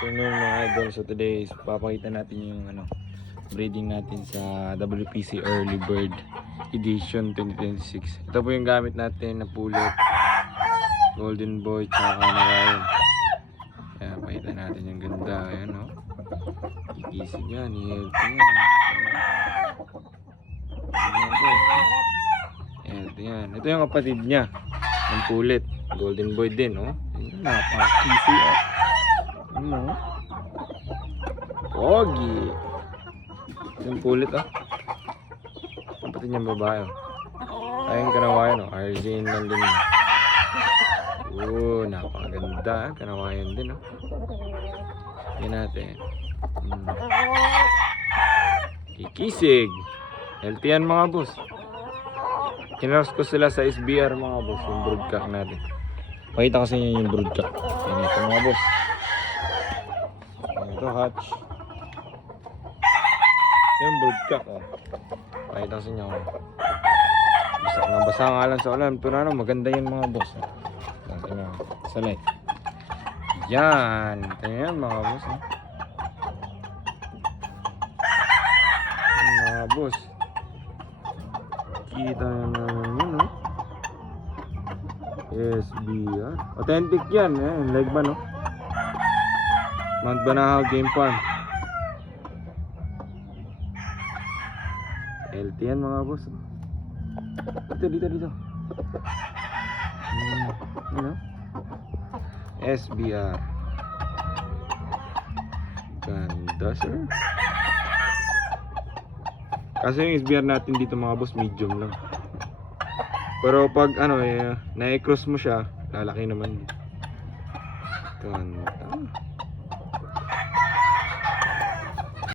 afternoon mga idol. So today is papakita natin yung breeding natin sa WPC Early Bird Edition 2026. Ito po yung gamit natin na pulot, Golden Boy tsaka Narayan. Kaya pakita natin yung ganda. Ayan o, kikisig yan, healthy yan. Healthy yan. Ito yung kapatid niya, yung pulit, Golden Boy din o. Napakisig o. Pogi. Yung pulit kapatid niyang babae ayun kanawayan Arzine lang din napakaganda kanawayan din yan natin kikisig healthy yan mga boss. Kinaros ko sila sa SBR mga boss, yung broodcock natin. Pakita ko sa inyo yung broodcock. Yan ito mga boss. Ito hatch. Yung broodcock pakita ko sa inyo. Nabasa nga lang sa ulan, pero maganda yan mga boss. Sa light. Yan. Ito yan mga boss. Mga boss. Kita naman yun SBR. Authentic yan leg ba Mount Banahaw Game Farm. Healthy yan mga boss. Dito. SBR. Ganda sir. Kasi yung SBR natin dito mga boss medium lang. Pero pag na-cross mo siya, lalaki naman. Ganda.